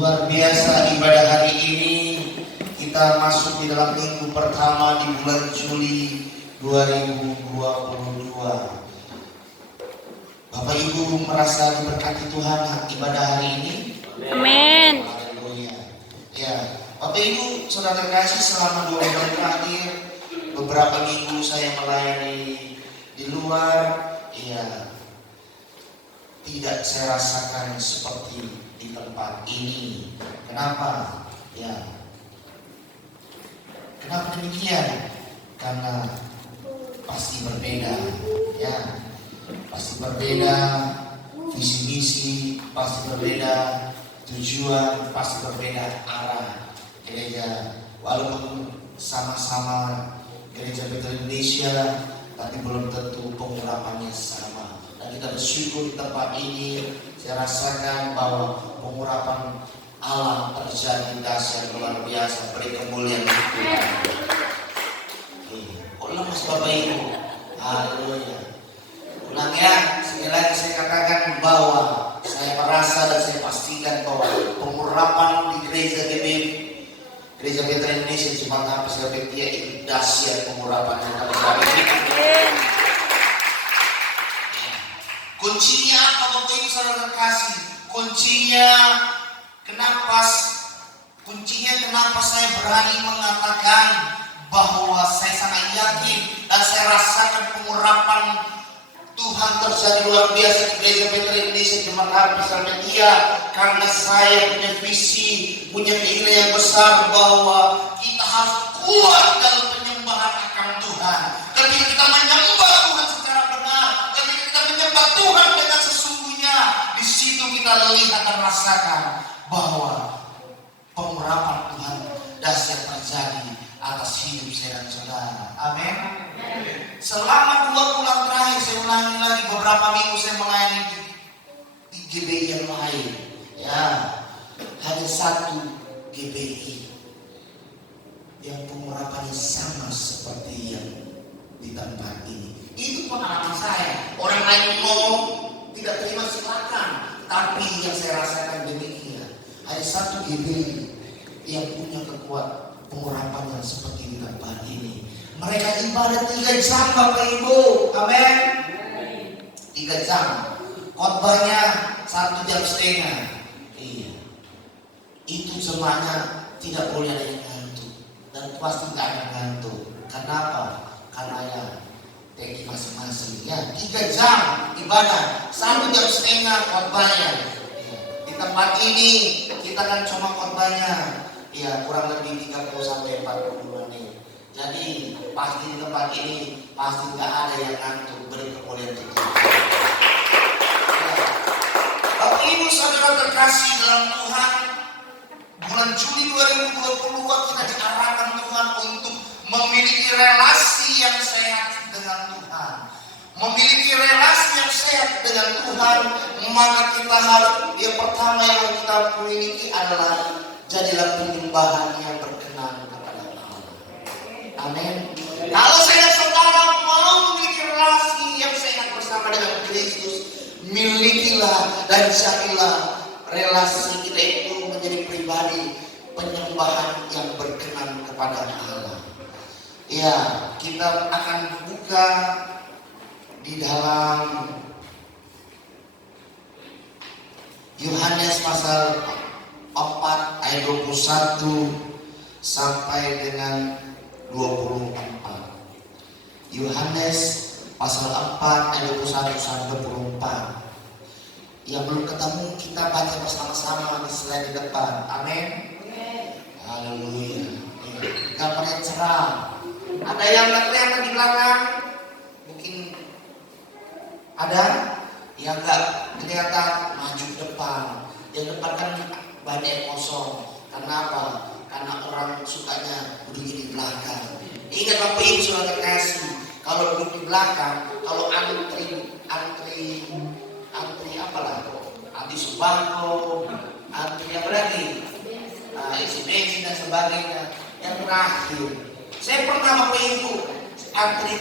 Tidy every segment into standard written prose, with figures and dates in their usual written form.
Luar biasa ibadah hari ini. Kita masuk di dalam minggu pertama di bulan Juli 2022. Bapak Ibu merasa diberkati Tuhan ibadah hari ini? Amin. Haleluya. Ya, Bapak Ibu saudara terkasih, selama 2 bulan terakhir beberapa minggu saya melayani di luar, ya tidak saya rasakan seperti di tempat ini. Kenapa? Ya. Kenapa demikian? Karena pasti berbeda, ya. Pasti berbeda visi misi, pasti berbeda tujuan, pasti berbeda arah gereja. Walaupun sama-sama gereja Bethel Indonesia, tapi belum tentu pengurapannya sama. Dan kita bersyukur di tempat ini, saya rasakan bahwa pengurapan Allah terjadi dahsyat luar biasa. Beri kemuliaan Tuhan. Kok lemas Bapak Ibu? Haleluya. Ulang ya, sekali lagi saya katakan bahwa saya merasa dan saya pastikan bahwa pengurapan di gereja Gereja Bethel Indonesia cuma sampai sampai dia itu dahsyat pengurapan yang terjadi. Kuncinya apa Bapak Ibu saudara terkasih? Kuncinya kenapa saya berani mengatakan bahwa saya sangat yakin dan saya rasakan pengurapan Tuhan terjadi luar biasa di Gereja Bethel Indonesia Jemaat Harvest Salmetia, karena saya punya visi, punya keinginan yang besar bahwa kita harus kuat dalam penyembahan akan Tuhan. Ketika kita menyembah Tuhan secara benar, ketika kita menyembah Tuhan dengan sesungguhnya, di situ kita lihat dan rasakan bahwa pengurapan Tuhan dahsyat terjadi atas hidup saya dan saudara. Amin. Selama 2 bulan terakhir, saya ulangi lagi, beberapa minggu saya melayani di GBI yang lain. Ya, hanya satu GBI yang pengurapannya sama seperti yang di tempat ini. Itu pengalaman saya. Orang lain ngomong tidak terima silakan, tapi yang saya rasakan demikian. Ada satu GBI yang punya kekuatan pengurapan yang seperti di tempat ini. Mereka ibadah 3 jam Bapak Ibu. Amin. 3 jam. Khotbahnya 1,5 jam. Iya. Itu jemaahnya tidak boleh ada yang ngantuk. Dan pasti tidak ada yang ngantuk. Kenapa? Karena ya teki masing-masing. Ya, 3 jam ibadah, 1,5 jam khotbahnya. Ya. Di tempat ini kita kan cuma khotbahnya ya kurang lebih 30 sampai 40 menit. Jadi pasti di tempat ini pasti nggak ada yang ngantuk. Beri kemuliaan Tuhan. Ya. Bapak Ibu saudara terkasih dalam Tuhan, bulan Juli 2022 kita diarahkan Tuhan untuk memiliki relasi yang sehat dengan Tuhan. Memiliki relasi yang sehat dengan Tuhan, maka kita harus, yang pertama yang kita miliki adalah jadilah penyembahan yang berkenan kepada Allah. Amin. Kalau saya saudara mau memiliki relasi yang sehat bersama dengan Kristus, milikilah dan carilah relasi kita itu menjadi pribadi penyembahan yang berkenan kepada Allah. Ya, kita akan buka di dalam Yohanes pasal 4 ayat 21 sampai dengan 24. Yohanes pasal 4 ayat 21 sampai 24. Yang belum ketemu kita baca bersama-sama di slide di depan. Amin. Haleluya. Gambarnya cerah. Ada yang nggak kelihatan di belakang? Mungkin ada yang nggak kelihatan, maju ke depan. Yang depan kan banyak kosong. Karena apa? Karena orang sukanya duduk di belakang. Ingat Bapak Ibu sudah terkasih, kalau duduk di belakang, kalau antri apalah, antri sembako, antri apa lagi, isi bensin dan sebagainya. Yang terakhir, saya pernah Bapak Ibu antri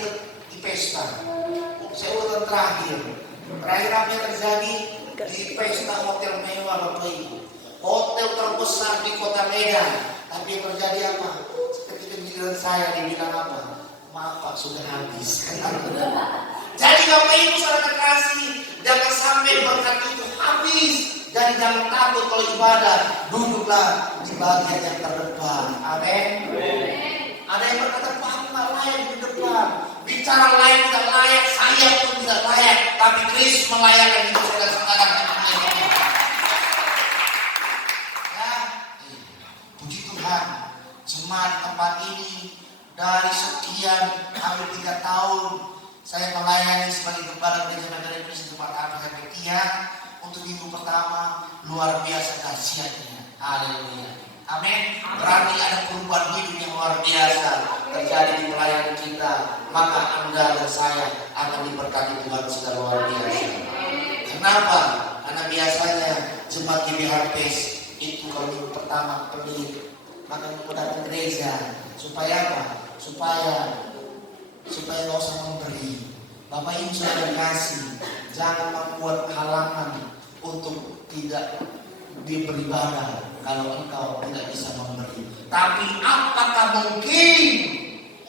di pesta. Saya udah terakhir apa yang terjadi di pesta hotel mewah Bapak Ibu. hotel terbesar di kota Medan. Tapi yang terjadi apa? Ketika giliran saya dibilang apa? Maaf Pak, sudah habis. Jadi Bapak Ibu saudara terkasih, jangan sampai berkat itu habis. Jadi jangan takut kalau ibadah, duduklah di bagian yang terdepan. Amin. Ada yang berkata, Pak, aku nggak layak di depan. Bicara layak tidak layak, saya pun tidak layak. Tapi Kristus melayakkan hidup saya dan saudara. Ya, puji Tuhan, jemaat tempat ini dari sekian hampir 3 tahun saya melayani sebagai gembala gereja Metode Indonesia Jumat Agung sampai Tiang. Untuk minggu pertama luar biasa dahsyatnya. Haleluya. Amin. Berarti ada perubahan hidup yang luar biasa terjadi di pelayanan kita. Maka Anda dan saya akan diberkati Tuhan secara luar biasa. Kenapa? Karena biasanya jemaat GBH itu kalau minggu pertama penuh, maka mau datang gereja supaya apa? Supaya nggak usah memberi. Bapak Ibu sudah kasih, jangan membuat halangan untuk tidak beribadah kalau engkau tidak bisa memberi. Tapi apakah mungkin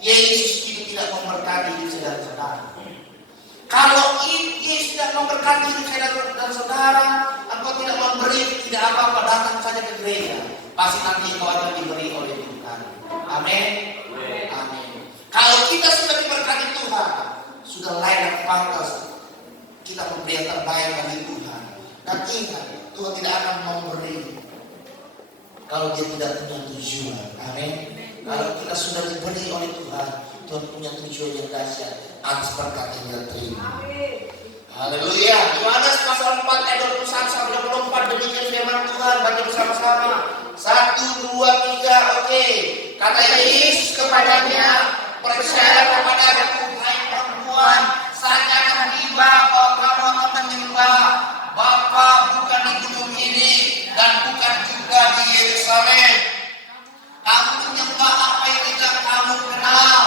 Yesus itu tidak memberkati diri saudara? Kalau Yesus tidak memberkati diri dan saudara, engkau tidak memberi, tidak apa-apa, datang saja ke gereja. Pasti nanti engkau akan diberi oleh Tuhan. Amin. Amin. Kalau kita sudah diberkati Tuhan, sudah layak dan pantas kita memberi yang terbaik bagi Tuhan. Dan ingat, Tuhan tidak akan memberi kalau dia tidak punya tujuan. Amin. Kalau kita sudah diberi oleh Tuhan, Tuhan punya tujuan yang dahsyat atas berkat yang kita terima. Haleluya. Yohanes pasal 4 ayat 21 sampai 24, demikian firman Tuhan. Baca bersama-sama. 1, 2, 3. Oke. Kata Yesus kepadanya, percaya kepada aku, hai perempuan, saatnya akan tiba bahwa kamu akan menyembah Bapa bukan di gunung ini dan bukan juga di Yerusalem. Kamu menyembah apa yang tidak kamu kenal.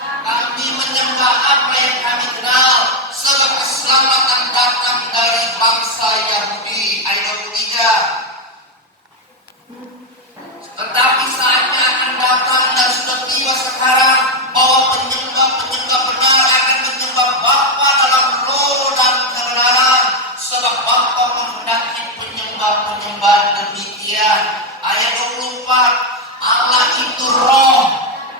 Kami menyembah apa yang kami kenal. Sebab keselamatan datang dari bangsa Yahudi. Ayat 23. Tetapi saatnya akan datang dan sudah tiba sekarang bahwa penyembah-penyembah benar akan menyembah Bapa dalam roh dan kebenaran. Sebab Bapa menghendaki penyembah-penyembah demikian. Ayat 24. Allah itu roh.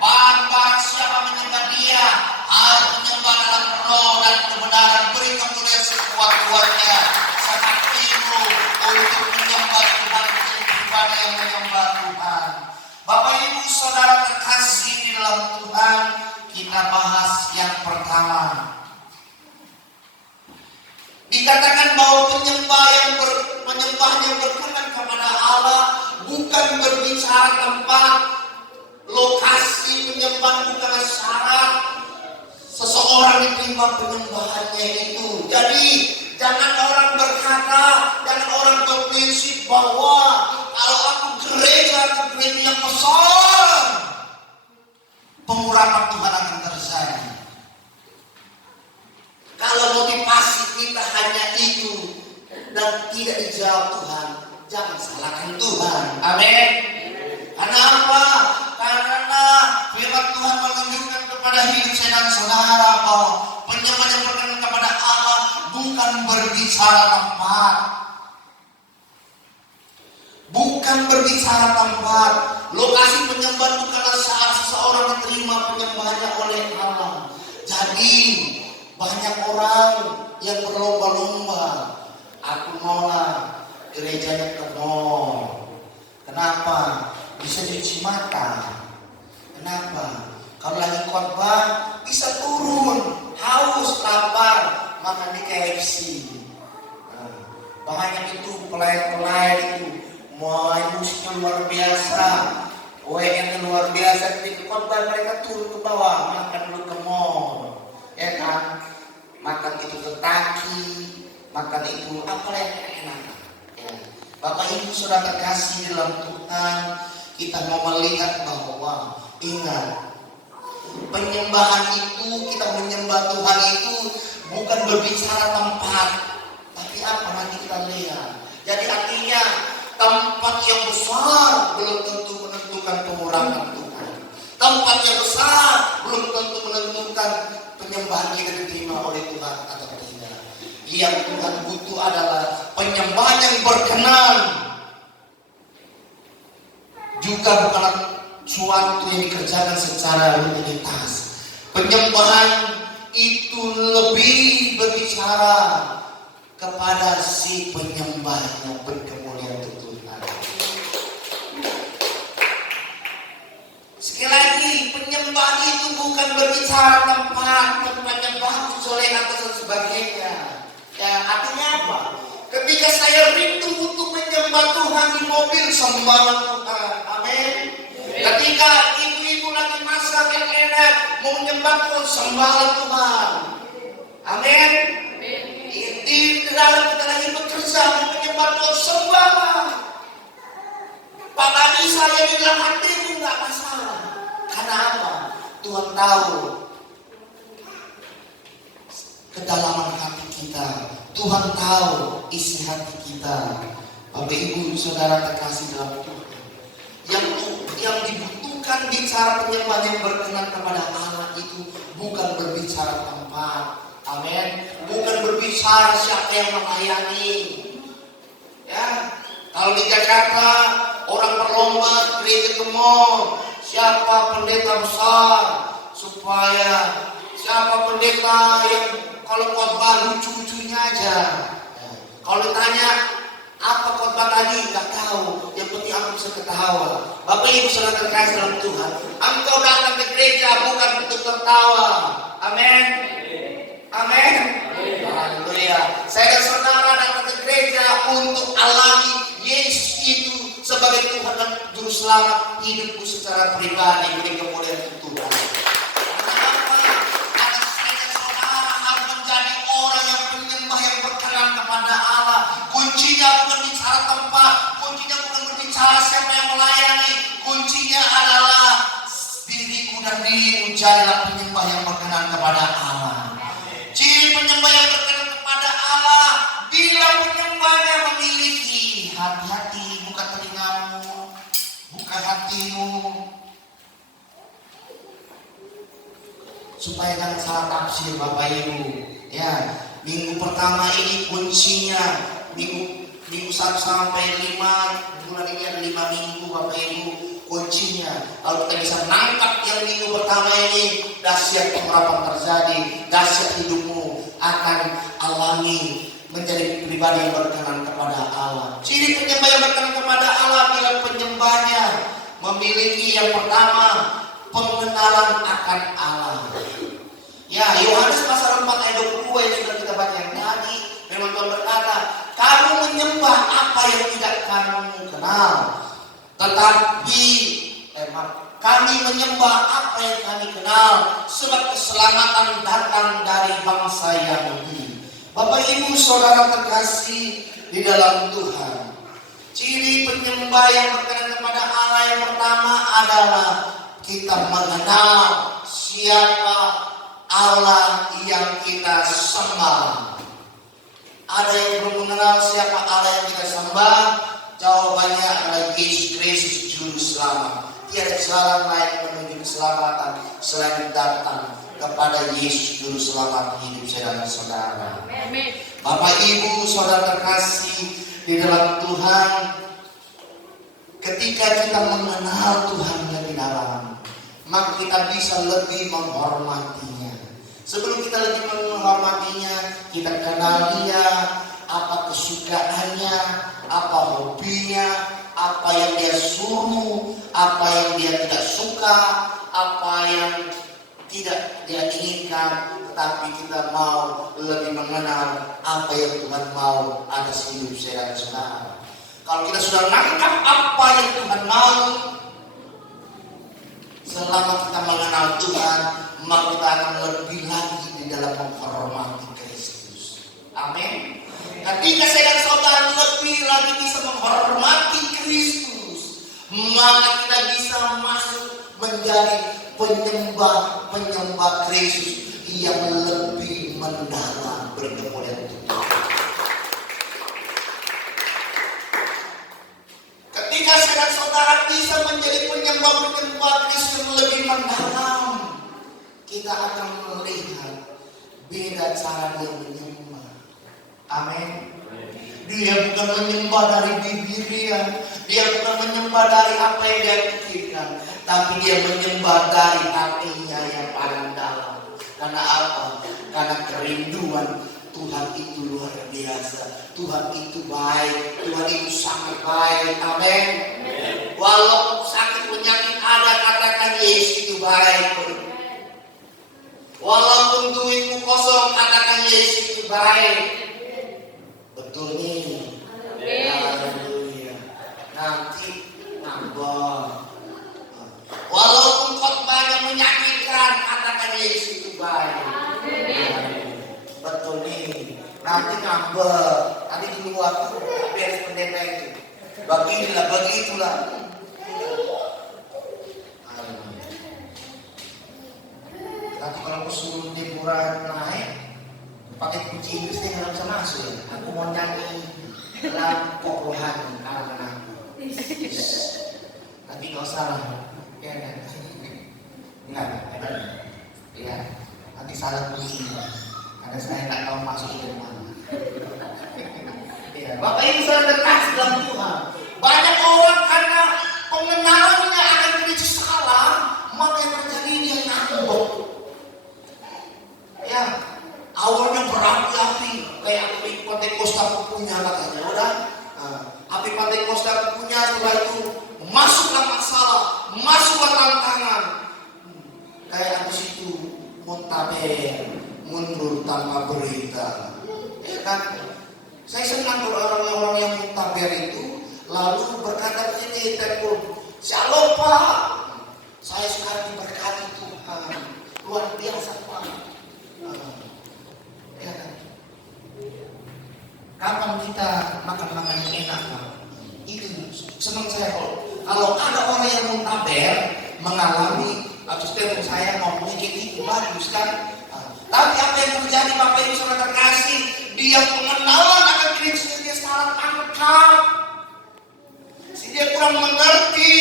Barang siapa menyembah dia harus menyembah dalam roh dan kebenaran. Beri kemuliaan sekuat-kuatnya sangat ilmu untuk menyembah Tuhan, menjadi pribadi yang menyembah Tuhan. Bapak Ibu Saudara terkasih di dalam Tuhan, kita bahas yang pertama. Dikatakan bahwa penyembah yang berkenan kepada Allah bukan berbicara tempat, lokasi penyembah, bukan syarat seseorang diterima penyembahannya itu. Jadi jangan orang berkata, jangan orang berprinsip bahwa kalau aku gereja yang besar, pengurapan Tuhan akan terjadi. Kalau motivasi kita hanya itu dan tidak dijawab Tuhan, jangan salahkan Tuhan. Amin. Kenapa? Karena firman Tuhan menunjukkan kepada hidup saya dan saudara bahwa penyembah yang berkenan kepada Allah bukan berbicara tempat. Bukan berbicara tempat. Lokasi penyembahan bukanlah saat seseorang diterima penyembahannya oleh Allah. Jadi banyak orang yang berlomba-lomba. Aku nolak gerejanya ke mall. Kenapa? Bisa cuci mata. Kenapa? Kalau lagi khotbah bisa turun, haus, lapar, makan di KFC. Banyak itu pelayan-pelayan itu mulai musiknya luar biasa, WN luar biasa. Ketika khotbah mereka turun ke bawah, makan dulu ke mall, ya kan? Makan itu tetaki, makan itu apa yang enak. Ya. Bapak Ibu sudah terkasih dalam Tuhan, kita mau melihat bahwa ingat, penyembahan itu, kita menyembah Tuhan itu bukan berbicara tempat, tapi apa nanti kita lihat. Jadi artinya tempat yang besar belum tentu menentukan pengurapan Tuhan. Tempat yang besar belum tentu menentukan penyembahan kita diterima oleh Tuhan atau tidak. Yang Tuhan butuh adalah penyembahan yang berkenan. Juga bukan suatu yang dikerjakan secara rutinitas. Penyembahan itu lebih berbicara kepada si penyembah yang berkemuliaan Tuhan. Sekali lagi, penyembah itu bukan berbicara tempatnya bagus, soleh atau sebagainya. Ya, artinya apa? Ketika saya rindu untuk menyembah Tuhan di mobil, sembahlah Tuhan. Amin. Ketika ibu-ibu lagi masak yang enak, mau menyembah Tuhan, sembahlah Tuhan. Amin. Di dalam kita lagi bekerja, mau menyembah Tuhan, sembahlah. Apalagi saya di dalam hatimu nggak masalah. Karena apa? Tuhan tahu kedalaman hati kita. Tuhan tahu isi hati kita. Bapak Ibu Saudara terkasih dalam Tuhan, yang dibutuhkan bicara penyembahan yang berkenan kepada Allah itu bukan berbicara tempat. Amin. Bukan berbicara siapa yang melayani. Ya, kalau di Jakarta orang berlomba gereja ke mall, siapa pendeta besar, supaya siapa pendeta yang kalau khotbah lucu-lucunya aja. Kalau ditanya apa khotbah tadi, nggak tahu. Yang penting aku bisa ketawa. Bapak Ibu Saudara terkasih dalam Tuhan, engkau datang ke gereja bukan untuk tertawa. Amin. Amin. Haleluya. Saya dan saudara datang ke gereja untuk alami Yesus itu sebagai Tuhan dan Juru Selamat hidupku secara pribadi. Beri kemuliaan untuk Tuhan. Kenapa? Karena saya dan saudara harus menjadi orang yang penyembah yang berkenan kepada Allah. Kuncinya bukan bicara tempat, kuncinya bukan berbicara siapa yang melayani. Kuncinya adalah diriku dan dirimu jadilah penyembah yang berkenan kepada Allah. Ciri penyembah yang berkenan kepada Allah, bila penyembahnya memiliki hati-hati, buka telingamu, buka hatimu, supaya jangan salah tafsir Bapak Ibu. Ya, minggu pertama ini kuncinya minggu 1 sampai 5, bulan ini ada 5 minggu Bapak Ibu. Kuncinya, kalau kita bisa nangkap yang minggu pertama ini, dahsyat pengurapan terjadi, dahsyat hidupmu akan alami menjadi pribadi yang berkenan kepada Allah. Ciri penyembah yang berkenan kepada Allah bila penyembahnya memiliki yang pertama, pengenalan akan Allah. Ya, Yohanes pasal 4 ayat 22 yang sudah kita baca yang tadi, memang Tuhan berkata, kamu menyembah apa yang tidak kamu kenal. Tetapi kami menyembah apa yang kami kenal, sebab keselamatan datang dari bangsa Yahudi. Bapak Ibu Saudara terkasih di dalam Tuhan, ciri penyembah yang berkenan kepada Allah yang pertama adalah kita mengenal siapa Allah yang kita sembah. Ada yang belum mengenal siapa Allah yang kita sembah? Jawabannya adalah Yesus Kristus Juru Selamat. Tiada jalan lain menuju keselamatan selain datang kepada Yesus Juru Selamat hidup saya dan saudara. Amin. Bapak Ibu Saudara terkasih di dalam Tuhan, ketika kita mengenal Tuhan lebih dalam, maka kita bisa lebih menghormatinya. Sebelum kita lebih menghormatinya, kita kenal Dia, apa kesukaannya, apa hobinya, apa yang dia suruh, apa yang dia tidak suka, apa yang tidak dia inginkan. Tetapi kita mau lebih mengenal apa yang Tuhan mau atas hidup saya dan saudara. Kalau kita sudah nangkap apa yang Tuhan mau, selama kita mengenal Tuhan, maka kita akan lebih lagi di dalam menghormati Kristus. Amin. Ketika saya dan saudara lebih lagi bisa menghormati Kristus, maka kita bisa masuk menjadi penyembah Kristus yang lebih mendalam berkemuliaan Tuhan. menjadi penyembah Kristus yang lebih mendalam, kita akan melihat beda cara dia menyembah. Amin. Dia bukan menyembah dari bibirnya, dia bukan menyembah dari apa yang dia pikirkan, tapi dia menyembah dari hatinya yang paling dalam. Karena apa? Karena kerinduan Tuhan itu luar biasa. Tuhan itu baik, Tuhan itu sangat baik. Amin. Walaupun sakit penyakit ada, katakan Yesus itu baik. Walaupun duitmu kosong, katakan Yesus itu baik. Betul nih. Haleluya. Nanti nambah. Walaupun khotbahnya menyakitkan, katakan Yesus itu baik. Betul nih. Nanti ngambek. Nanti di luar tuh beres pendeta itu. Begitulah. Nanti kalau aku suruh liburan naik, pakai kunci Inggris dia nggak bisa masuk. Aku mau nyanyi lagu rohani anak-anak. Nanti nggak salah, ya kan? Enggak. Ya, nanti salah kunci. Karena saya nggak tahu masuk dari mana. Ya, Bapak Ibu saudara terkasih dalam Tuhan. Banyak orang karena pengenalannya akan Kristus salah, maka yang terjadi dia ngambek. Ya, awalnya berapi-api kayak api Pentakosta punya katanya, udah. Api Pentakosta punya, setelah itu masuklah masalah, masuklah tantangan. Kayak habis itu muntaber, mundur tanpa berita. Ya kan? Saya senang kalau orang-orang yang muntaber itu lalu berkata begini, Shalom Pak, saya sekarang diberkati Tuhan, luar biasa Pak. Ya kan? Kapan kita makan yang enak Pak? Itu senang saya kalau ada orang yang muntaber mengalami, asisten saya ngomongnya kayak gitu bagus kan? Tapi apa yang terjadi Bapak Ibu saudara terkasih, dia pengenalan akan Kristus dia salah tangkap. Dia kurang mengerti,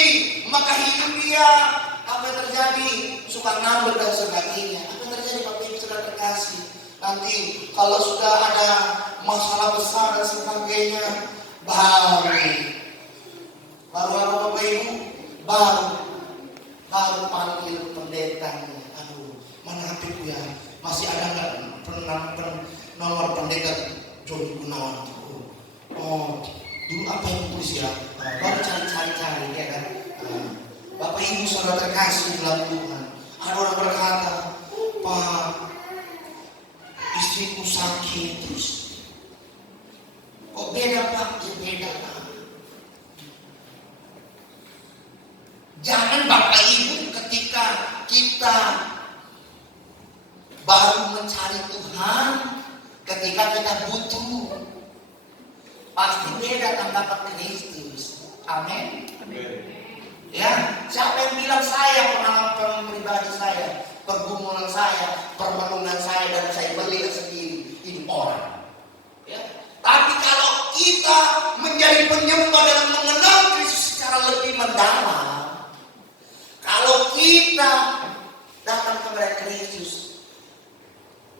maka hidup dia apa yang terjadi suka ngambek dan sebagainya. Apa yang terjadi Bapak Ibu saudara terkasih? Nanti kalau sudah ada masalah besar dan sebagainya, baru apa Bapak Ibu? Baru panggil pendetanya. Aduh, mana HP-ku ya? Masih ada nggak nomor pendeta John Gunawan? Oh, dulu apa yang tulis ya? Baru cari ya kan? Bapak Ibu saudara terkasih dalam Tuhan. Ada orang berkata, Pak, istriku sakit terus. Kok beda Pak? Ya beda Pak. Jangan Bapak Ibu ketika kita baru mencari Tuhan, ketika kita butuh, pasti beda tanggapan Kristus. Amin. Ya, siapa yang bilang saya pengalaman pribadi saya, pergumulan saya, permenungan saya dan saya melihat sendiri hidup orang. Ya, tapi kalau kita menjadi penyembah dan mengenal Kristus secara lebih mendalam, kalau kita datang kepada Kristus,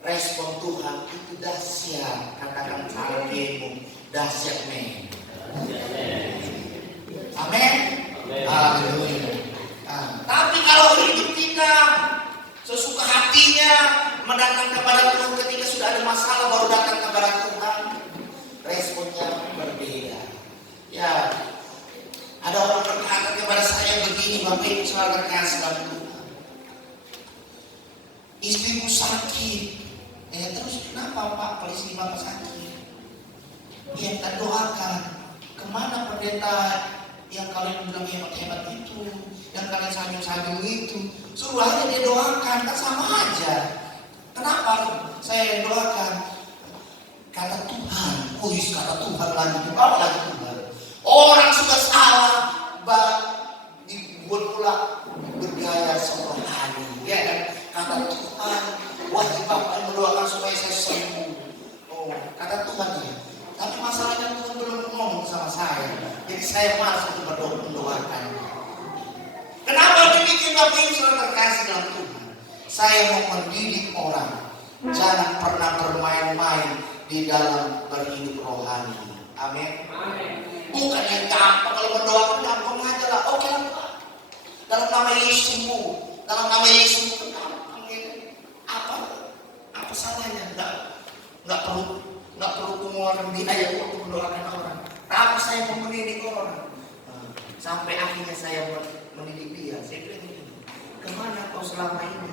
respon Tuhan itu dahsyat. Katakan salemu, dahsyat men. Amin. Haleluya. Tapi kalau hidup kita sesuka hatinya mendatang kepada Tuhan ketika sudah ada masalah baru datang kepada Tuhan, responnya berbeda. Ya, ada orang berkata kepada saya begini, Bapak Ibu saudara terkasih dalam Tuhan. Istriku sakit. Terus kenapa Pak? Kalau istri Bapak sakit? Ya kita doakan. Kemana pendeta yang kalian bilang hebat-hebat itu, yang kalian sanjung-sanjung itu? Suruh aja dia doakan, kan sama aja. Kenapa saya doakan? Kata Tuhan, kata Tuhan lagi, dibawa lagi Tuhan. Orang sudah salah, dibuat pula bergaya rohani. Ya kan? Kata Tuhan, wajib Bapak mendoakan supaya saya sembuh. Oh, kata Tuhan ya. Tapi masalahnya Tuhan belum ngomong sama saya. Jadi saya malas untuk mendoakan. demikian Bapak Ibu Saudara terkasih dalam Tuhan, saya mau mendidik orang jangan pernah bermain-main di dalam berhidup rohani. Amin. Bukan yang gampang, kalau berdoa gampang aja lah. Oke lah Pak. Dalam nama Yesus sembuh. Dalam nama Yesus sembuh gampang gitu. Apa salahnya? Nggak perlu mengeluarkan biaya untuk mendoakan orang. Tapi saya mau mendidik orang. Sampai akhirnya saya mendidik dia. Saya bilang begini, kemana kau selama ini?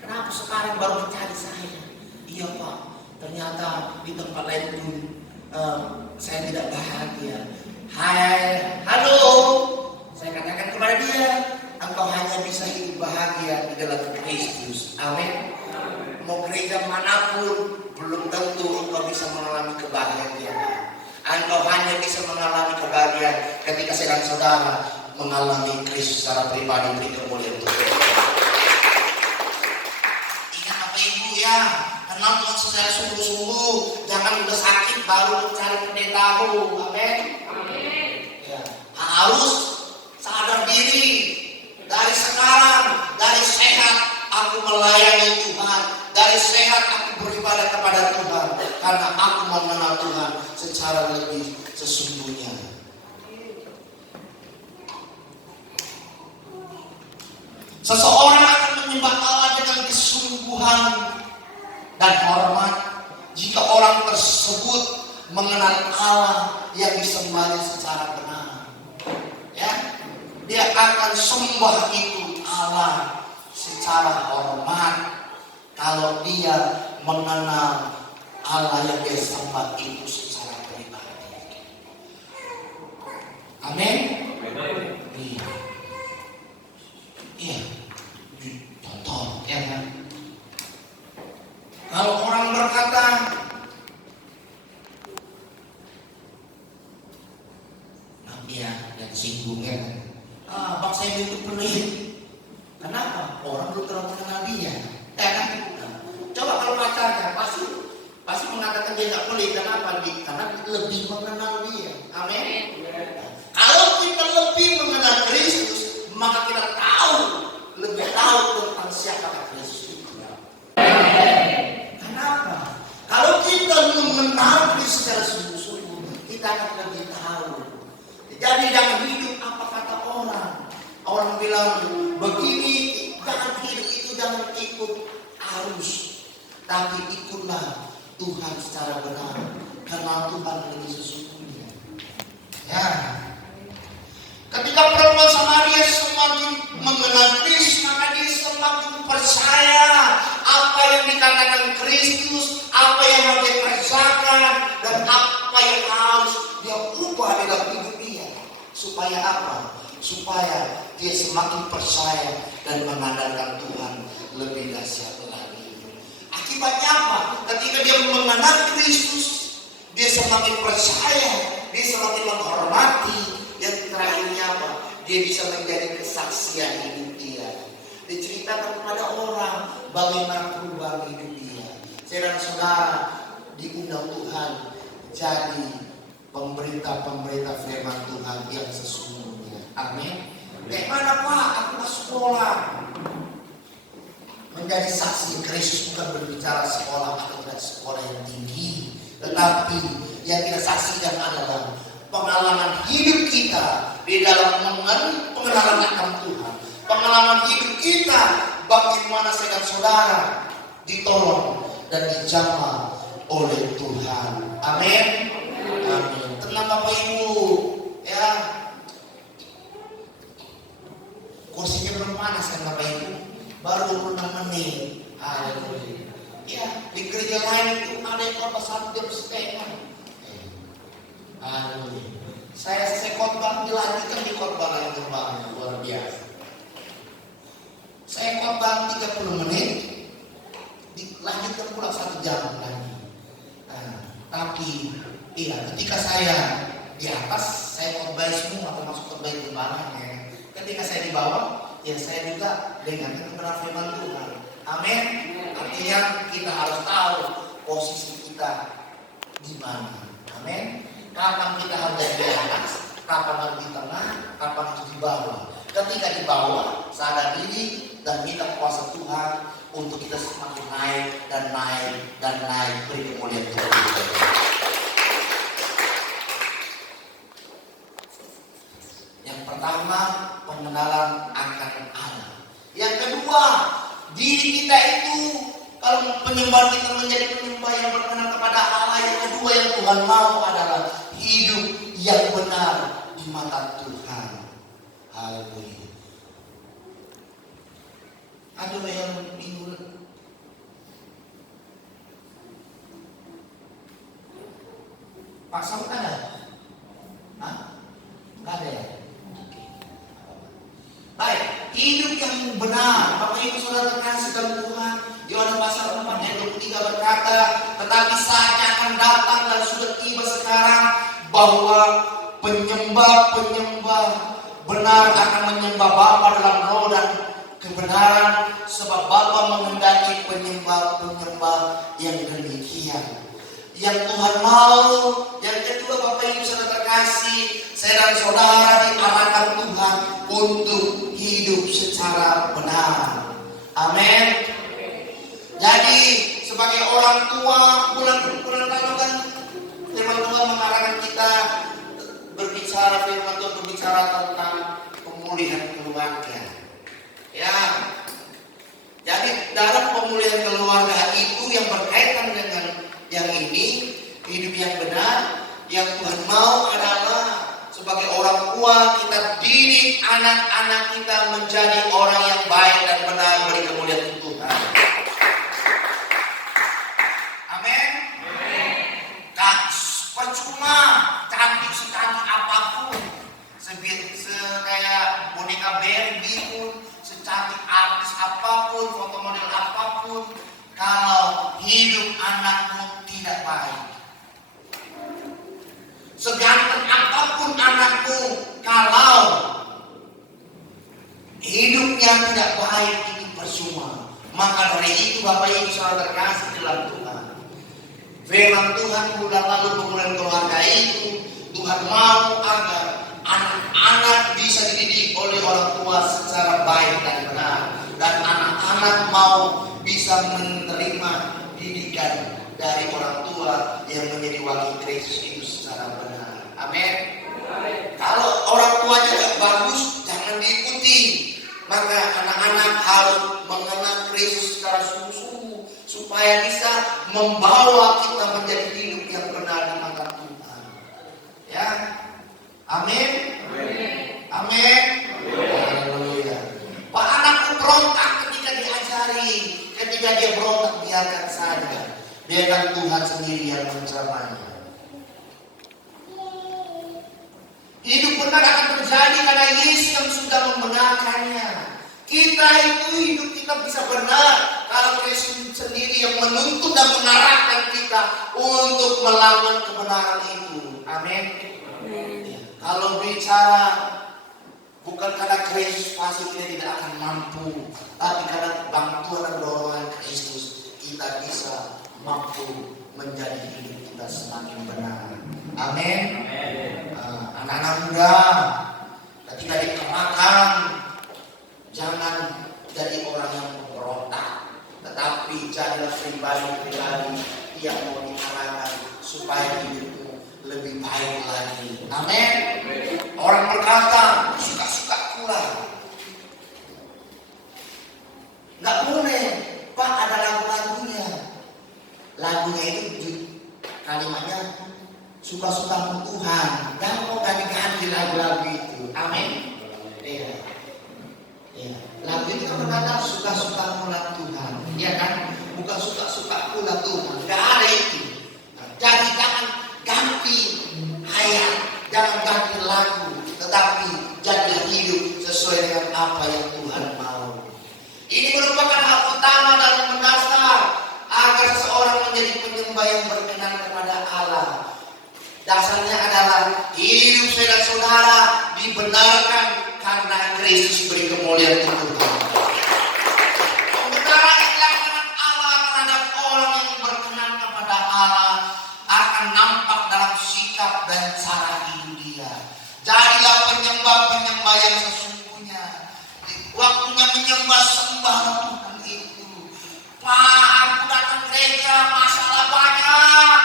Kenapa sekarang baru mencari saya? Iya Pak, ternyata di tempat lain pun saya tidak bahagia. Hai, halo. Saya katakan kepada dia, engkau hanya bisa hidup bahagia di dalam Kristus. Amin. Mau gereja manapun, belum tentu engkau bisa mengalami kebahagiaan. Engkau hanya bisa mengalami kebahagiaan ketika saya dan saudara mengalami Kristus secara pribadi. Beri kemuliaan Tuhan. Ingat Bapak Ibu ya, kenal Tuhan secara sungguh-sungguh. Jangan udah sakit baru mencari pendetamu. Amin. Ya, harus sadar diri. Dari sekarang, dari sehat aku melayani Tuhan. Dari sehat aku beribadah kepada Tuhan. Karena aku mau mengenal Tuhan secara lebih sesungguhnya. Seseorang akan menyembah Allah dengan kesungguhan dan hormat jika orang tersebut mengenal Allah yang disembahnya secara benar. Ya, dia akan sembah itu Allah secara hormat kalau dia mengenal Allah yang dia sembah itu secara pribadi. Amin. Iya. Contoh ya kan. Kalau orang berkata, nah dia dan singgung ya kan. Bang saya itu pelit. Kenapa? Orang belum terlalu mengenal dia. Ya kan? Coba kalau pacarnya pasti mengatakan dia nggak pelit. Kenapa? Karena lebih mengenal dia. Amin. Kalau kita lebih mengenal Kristus, maka kita lebih tahu tentang siapa Kristus itu. Kenapa? Kalau kita mengenal Kristus secara sungguh-sungguh, kita akan lebih tahu. Jadi jangan hidup apa kata orang. Orang bilang begini, jangan hidup itu, jangan ikut arus, tapi ikutlah Tuhan secara benar. Karena Tuhan lebih sesungguhnya. Ya. Ketika perempuan Samaria semakin mengenal Kristus, maka dia semakin percaya apa yang dikatakan Kristus, apa yang harus dia kerjakan, dan apa yang harus dia ubah dalam hidup dia. Supaya apa? Supaya dia semakin percaya dan mengandalkan Tuhan lebih dahsyat lagi. Akibatnya apa? Ketika dia mengenal Kristus, dia semakin percaya, dia semakin menghormati. Yang terakhirnya apa? Dia bisa menjadi kesaksian hidup dia. Diceritakan kepada orang bagaimana perubahan hidup dia. Saya dan saudara diundang Tuhan jadi pemberita-pemberita firman Tuhan yang sesungguhnya. Amin. Mana Pak? Aku mau sekolah. Menjadi saksi Kristus bukan berbicara sekolah atau tidak sekolah yang tinggi, tetapi yang kita saksikan adalah pengalaman hidup kita di dalam pengenalan akan Tuhan. Pengalaman hidup kita bagaimana saya dan saudara ditolong dan dijamah oleh Tuhan. Amin. Amin. Tenang Bapak Ibu, ya. Kursinya belum panas kan Bapak Ibu? Baru 26 menit. Haleluya. Ya, di gereja lain itu ada yang khotbah 1 jam setengah. Haleluya. Saya khotbah dilanjutkan di khotbah lain luar biasa. Saya khotbah 30 menit, dilanjutkan pula 1 jam lagi. Tapi iya, ketika saya di atas, saya khotbah semua termasuk khotbah gembala. Ketika saya di bawah, ya saya juga dengarkan kebenaran firman Tuhan. Amin. Artinya kita harus tahu posisi kita di mana. Amin. Kapan kita harus di atas, kapan harus di tengah, kapan harus di bawah. Ketika di bawah, sadar diri dan minta kuasa Tuhan untuk kita semakin naik dan naik dan naik. Beri kemuliaan Tuhan. Yang pertama, pengenalan akan Allah. Yang kedua, diri kita itu, kalau penyembah kita menjadi penyembah yang berkenan kepada Allah, yang kedua yang Tuhan mau adalah hidup yang benar di mata Tuhan. Haleluya. Ada yang minggu Pak Saud ada? Hah? Nggak ada ya? Oke. Baik, hidup yang benar. Bapak Ibu Saudara terkasih dalam Tuhan, Yohanes pasal 4 ayat 23 berkata, tetapi saatnya akan datang dan sudah tiba sekarang bahwa penyembah-penyembah benar akan menyembah Bapa dalam roh dan kebenaran, sebab Bapa menghendaki penyembah-penyembah yang demikian. Yang Tuhan mau. Yang kedua, Bapak Ibu Saudara terkasih, saya dan saudara diarahkan Tuhan untuk hidup secara benar. Amin. Jadi sebagai orang tua, bulan lalu kan firman Tuhan mengarahkan kita berbicara, firman Tuhan berbicara tentang pemulihan keluarga. Ya. Jadi dalam pemulihan keluarga itu yang berkaitan dengan yang ini, hidup yang benar, yang Tuhan mau adalah sebagai orang tua kita didik anak-anak kita menjadi orang yang baik dan benar. Beri kemuliaan Tuhan. Amin. Percuma cantik secantik apapun, kayak boneka Barbie pun, secantik artis apapun, foto model apapun, kalau hidup anakmu tidak baik. Seganteng apapun anakmu, kalau hidupnya tidak baik, itu percuma. Maka dari itu Bapak Ibu Saudara terkasih dalam Tuhan, firman Tuhan bulan lalu pemulihan keluarga itu, Tuhan mau agar anak-anak bisa dididik oleh orang tua secara baik dan benar, dan anak-anak mau bisa menerima didikan dari orang tua yang menjadi wakil Kristus itu secara benar. Amin. Kalau orang tuanya tidak bagus, jangan diikuti. Maka anak-anak harus mengenal Kristus secara sungguh-sungguh supaya bisa membawa kita menjadi hidup yang benar di mata Tuhan. Ya, amin. Amin. Haleluya. Pak anakku berontak ketika diajari, ketika dia berontak biarkan saja, biarkan Tuhan sendiri yang mencermanya. Hidup benar akan terjadi karena Yesus yang sudah membenarkannya. Kita itu hidup kita bisa benar kalau Yesus sendiri yang menuntut dan mengarahkan kita untuk melakukan kebenaran itu. Amin. Kalau bicara bukan karena Kristus, pasti kita tidak akan mampu. Tapi karena bantuan dan dorongan Kristus, kita bisa mampu menjadi hidup kita semakin benar. Amin. Anak-anak muda, ketika dikerahkan, jangan jadi orang yang memberontak, tetapi jadilah pribadi-pribadi yang mau diarahkan supaya hidupmu lebih baik lagi. Amin. Orang berkata suka-suka kurang, nggak boleh. Pak, ada lagu-lagunya. Lagunya itu kalimatnya suka-suka Tuhan. Jangan mau ganti-ganti lagu-lagu itu. Amin. Iya. Lagu itu kan berkata suka-suka Tuhan. Iya kan? Bukan suka-suka Tuhan. Nggak ada itu. Jadi jangan ganti ayat, jangan ganti lagu, tetapi jadilah hidup sesuai dengan apa yang Tuhan mau. Ini merupakan hal utama dan mendasar agar seseorang menjadi penyembah yang berkenan kepada Allah. Dasarnya adalah hidup saya dan saudara dibenarkan karena Kristus. Beri kemuliaan Tuhan. Pembenaran yang dilakukan Allah terhadap orang yang berkenan kepada Allah akan nampak dalam sikap dan cara hidup dia. Jadilah penyembah-penyembah yang sesungguhnya. menyembah Tuhan itu. Pak, aku datang gereja, masalah banyak.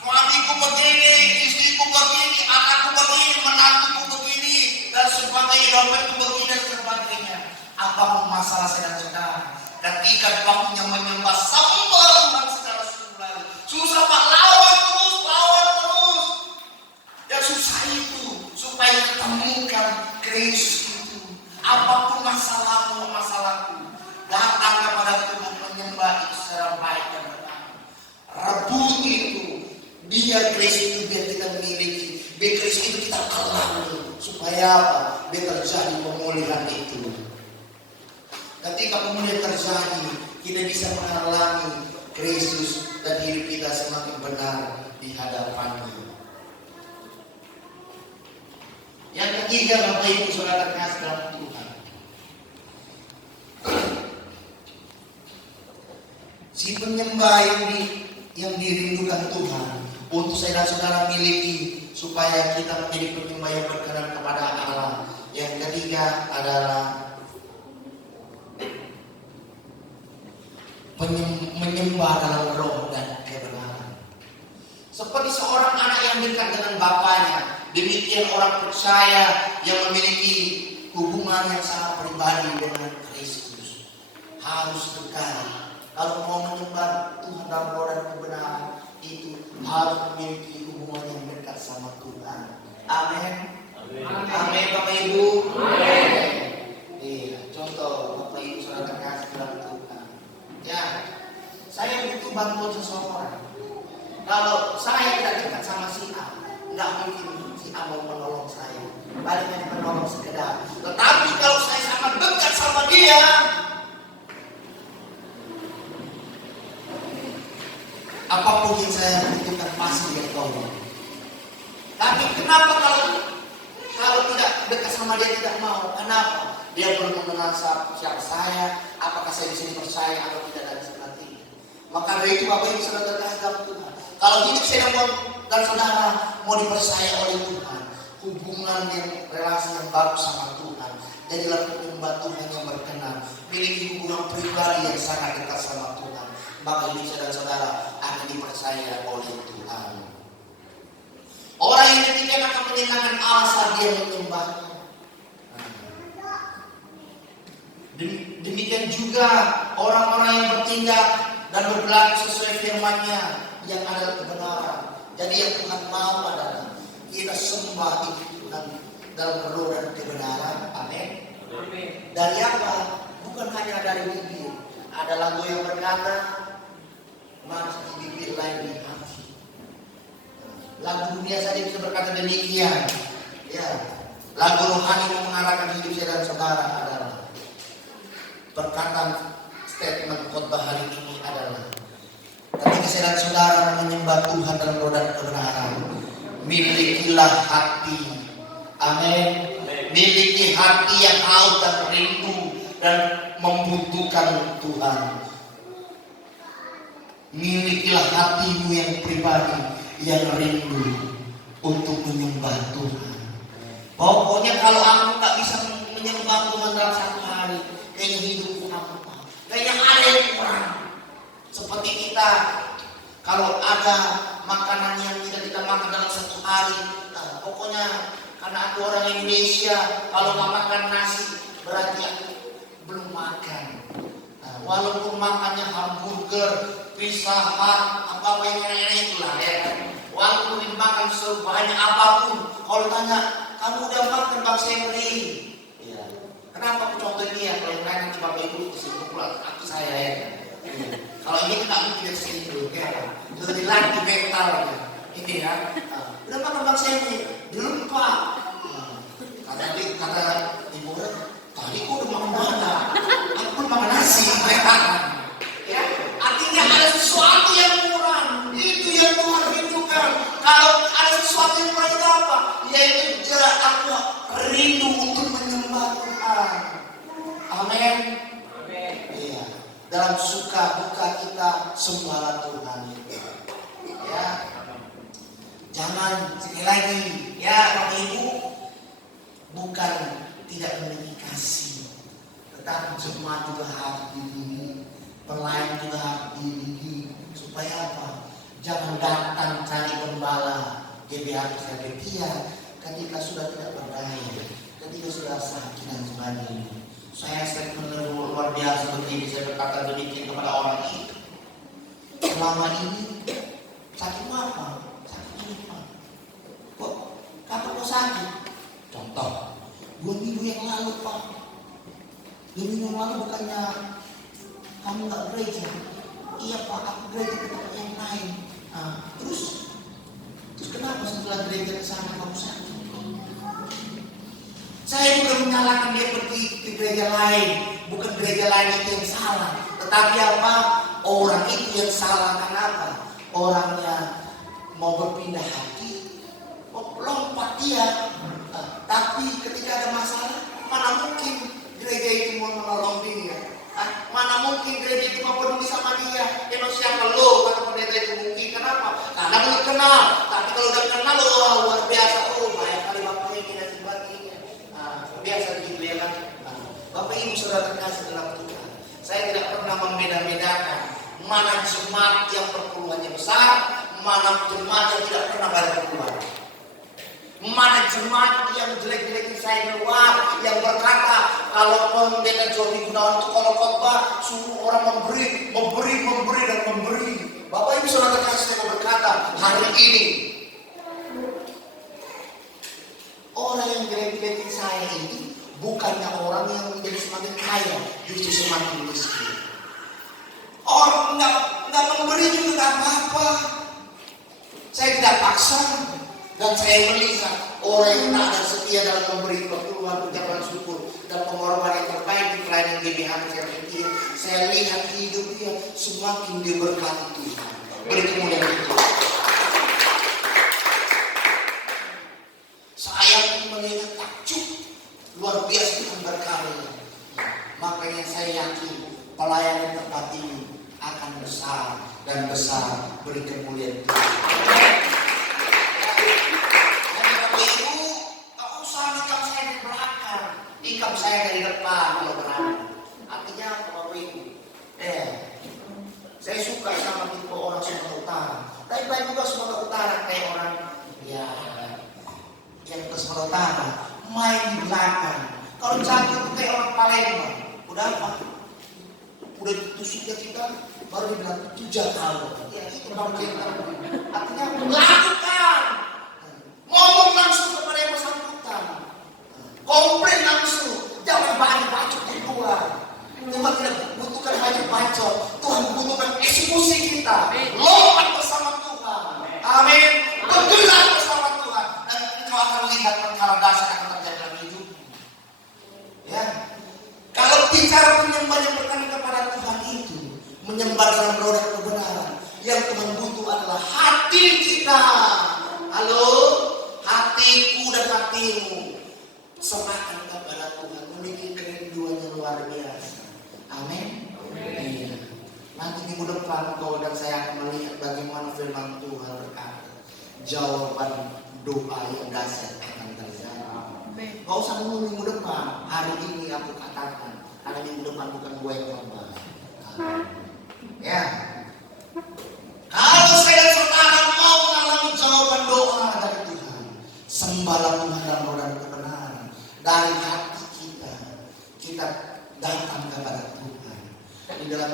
Suamiku begini, istriku begini, anakku begini, menantuku begini, dan sebagainya, dompetku begini dan sebagainya. Apa masalah saudara-saudara? Ketika waktunya menyembah sembah Tuhan secara sungguh. Susah Pak, lawan terus. Yang susah itu supaya ketemukan Kristus itu. Apapun masalahku, datang kepada Tuhan menyembah itu secara baik dan benar. Rebut itu, biar Kristus itu biar kita miliki, biar Kristus itu kita alami. Supaya apa? Biar terjadi pemulihan itu. Ketika pemulihan terjadi, kita bisa mengalami Kristus dan hidup kita semakin benar di hadapan-Nya. Yang ketiga, Bapak Ibu Saudara terkasih dalam Tuhan, si penyembah yang dirindukan Tuhan untuk saudara-saudara miliki supaya kita menjadi penyembah yang berkenan kepada Allah. Yang ketiga adalah menyembah dalam roh dan kebenaran. Seperti seorang anak yang dekat dengan bapaknya, demikian orang percaya yang memiliki hubungan yang sangat pribadi dengan Kristus harus dekat. Kalau mau menyembah Tuhan dalam roh dan kebenaran, itu harus memiliki hubungan yang dekat sama Tuhan. Amin. Amin Bapak Ibu. Amin. Iya, contoh Bapak Ibu Saudara terkasih dalam Tuhan. Ya, saya butuh bantuan seseorang. Kalau saya tidak dekat sama si A, nggak mungkin si A mau menolong saya. Baliknya menolong sekedar. Tetapi kalau saya sangat dekat sama dia, apapun yang saya butuhkan pasti dia tolong. Tapi kenapa kalau tidak dekat sama dia tidak mau? Kenapa? Dia belum mengenal siapa saya, apakah saya bisa dipercaya atau tidak dan sebagainya. Maka dari itu Bapak Ibu Saudara terkasih dalam Tuhan, kalau hidup saya dan saudara mau dipercaya oleh Tuhan, hubungan yang relasi yang bagus sama Tuhan, jadilah penyembah Tuhan yang berkenan, miliki hubungan pribadi yang sangat dekat sama Tuhan, maka hidup saya dan saudara akan dipercaya oleh Tuhan. Orang yang demikian akan menyenangkan Allah saat dia menyembahnya. Demikian juga orang-orang yang bertindak dan berlaku sesuai firman-Nya yang adalah kebenaran. Jadi yang Tuhan mau adalah kita sembah Tuhan dalam roh dan kebenaran. Amin. Dari apa? Bukan hanya dari bibir. Ada lagu yang berkata, masih di bibir lain di hati. Lagu dunia saja bisa berkata demikian. Ya, lagu rohani yang mengarahkan hidup saya dan saudara adalah perkataan statement khotbah hari ini adalah ketika saya dan saudara menyembah Tuhan dalam roh dan kebenaran, milikilah hati. Amin. Miliki hati yang haus dan rindu dan membutuhkan Tuhan. Milikilah hatimu yang pribadi yang rindu untuk menyembah Tuhan. Pokoknya kalau aku tak bisa menyembah Tuhan dalam satu hari, kayaknya hidupku hampa, kayaknya ada yang kurang. Seperti kita, kalau ada makanan yang tidak kita makan dalam satu hari, pokoknya karena aku orang Indonesia, kalau nggak makan nasi berarti aku belum makan. Walaupun makannya hamburger, pizza hut, apa yang enak-enak itulah ya kan. Walaupun dimakan sebanyak apapun, kalau tanya kamu udah makan Bang Semri? Ya. Kenapa aku contoh ini ya? Kalau yang lain cuma Ibu disebut pula aku saya ya. Kalau ini kita tidak sedih ya. Sudah dilatih mental ya. Ini ya. Udah makan Bang Semri? Belum Pak. Kata Ibu tadi kok udah makan mana? Aku pun makan nasi. Ya. Artinya ada sesuatu yang kurang. Itu yang Tuhan rindukan. Kalau ada sesuatu yang kurang itu apa? Yaitu aku rindu untuk menyembah Tuhan. Amin. Iya. Dalam suka duka kita sembahlah Tuhan. Ya. Jangan sekali lagi, ya Bapak Ibu, bukan tidak memiliki kasih, Tapi jemaat juga harus dididik, pelayan juga harus dididik. Supaya apa? Jangan datang cari gembala GBH Setia ketika sudah tidak berdaya, ketika sudah sakit dan sebagainya. Saya sering luar biasa begini, saya berkata demikian kepada orang itu. Selama ini sakit apa? Sakit apa? Kok kata kok sakit? Contoh, 2 minggu yang lalu Pak. 2 minggu yang lalu bukannya kamu nggak gereja? Iya Pak, aku gereja ke tempat yang lain. Terus kenapa setelah gereja ke sana kamu sakit? Saya bukan menyalahkan dia pergi ke gereja lain, bukan gereja lain itu yang salah, tetapi apa? Orang itu yang salah. Kenapa? Orangnya mau berpindah hati, mau lompat dia. Tapi ketika ada masalah, mana mungkin gereja itu mau menolong dia? Mana mungkin gereja itu mau peduli sama dia? Siapa lo? Kata pendeta itu mungkin. Kenapa? Karena belum kenal. Tapi kalau udah kenal, luar biasa. Banyak kali bapaknya kita sebagainya. Biasa begitu ya kan? Bapak Ibu saudara terkasih dalam Tuhan, saya tidak pernah membeda-bedakan mana jemaat yang perpuluhannya besar, mana jemaat yang tidak pernah berkeluar. Mana jemaat yang jelek-jelekin saya di luar, yang berkata kalau pendeta Jody Gunawan itu kalau khotbah suruh orang memberi dan memberi. Bapak Ibu saudara terkasih, saya mau berkata hari ini orang yang jelek-jelekin saya ini bukannya orang yang menjadi semakin kaya, justru semakin miskin. Orang nggak memberi juga nggak apa-apa. Saya tidak paksa. Dan saya melihat orang yang tak ada setia dalam memberi perpuluhan, ucapan syukur dan pengorbanan yang terbaik di pelayanan GBH Setia. Saya lihat hidup dia semakin diberkati Tuhan. Beri kemuliaan itu. Saya melihat takjub luar biasa Tuhan berkarya. Makanya saya yakin pelayanan tempat ini akan besar dan besar. Beri kemuliaan Tuhan. Ikam saya dari depan kalau berani. Artinya apa Bapak Ibu? Saya suka sama tipe orang Sumatera Utara. Tapi baik juga Sumatera Utara kayak orang ya yang ke Sumatera Utara main di belakang. Kalau cantik itu kayak orang Palembang. Udah apa? Udah ditusuknya kita baru dibilang 7 tahun. Ya itu baru kita. Artinya melakukan. Ngomong langsung kepada yang bersangkutan. Komplain langsung, jangan banyak bacot di luar. Tuhan tidak butuhkan hanya bacot, Tuhan butuhkan eksekusi kita. Lompat bersama Tuhan. Amin. Bergerak bersama Tuhan. Dan engkau akan lihat perkara dasar akan terjadi dalam hidup. Ya. Kalau bicara penyembah yang bertanya kepada Tuhan itu menyembah dalam roda kebenaran, yang Tuhan butuh adalah hati kita. Halo, hatiku dan hatimu. Serahkan kepada Tuhan, memiliki kerinduan yang luar biasa. Amin. Iya. Nanti minggu depan kau dan saya akan melihat bagaimana firman Tuhan berkata. Jawaban doa yang dasar akan terjadi. Kau usah menunggu minggu depan. Hari ini aku katakan, karena minggu depan bukan gue yang khotbah. Ya. Kalau saya dan saudara mau mengalami jawaban doa dari Tuhan, sembahlah Tuhan dalam roda kebenaran. Dari hati kita datang kepada Tuhan. Di dalam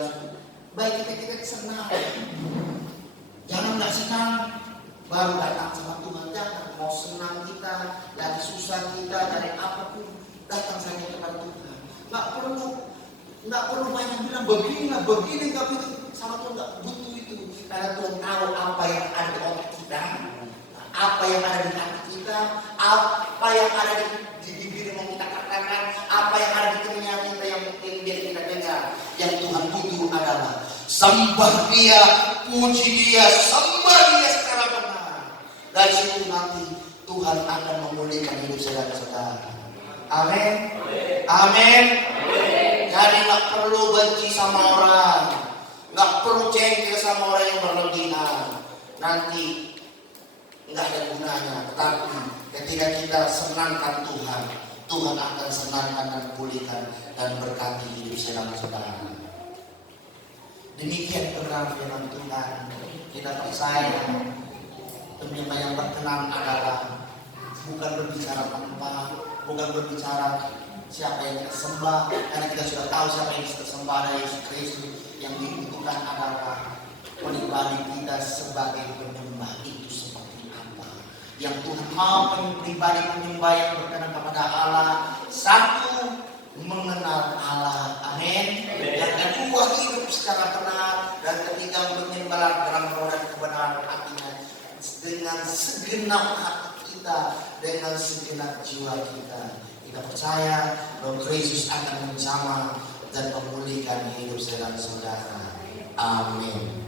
baik kita senang. Jangan nggak senang baru datang sama Tuhan. Jangan mau senang kita, dari susah kita, dari apapun datang saja kepada Tuhan. Nggak perlu banyak bilang begini nggak butuh sama Tuhan, nggak butuh itu. Karena Tuhan tahu apa yang ada di otak kita, apa yang ada di hati kita, apa yang ada di bibir yang kita katakan, apa yang ada di telinga kita yang mungkin biar kita dengar. Yang Tuhan butuh adalah sembah Dia, puji Dia, sembah Dia secara benar. Dari situ nanti Tuhan akan memulihkan hidup saudara-saudara. Amin. Amin. Jadi nggak perlu benci sama orang, nggak perlu cengkel sama orang yang berlebihan. Nanti nggak ada gunanya. Tetapi ketika kita senangkan Tuhan, Tuhan akan senangkan dan pulihkan dan berkati hidup saudara-saudara. Demikian kebenaran firman Tuhan. Kita percaya penyembah yang berkenan adalah bukan berbicara tanpa, bukan berbicara siapa yang kita sembah, karena kita sudah tahu siapa yang kita sembah, ada Yesus Kristus. Yang dibutuhkan adalah pribadi kita sebagai penyembah itu seperti apa. Yang Tuhan mau pribadi penyembah yang berkenan kepada Allah. Satu, mengenal Allah. Amin. Yang kedua, hidup secara benar. Dan ketiga, menyembah dalam roh dan kebenaran, artinya dengan segenap hati kita, dengan segenap jiwa kita. Kita percaya bahwa Kristus akan menjamah dan memulihkan hidup saudara-saudara. Amin.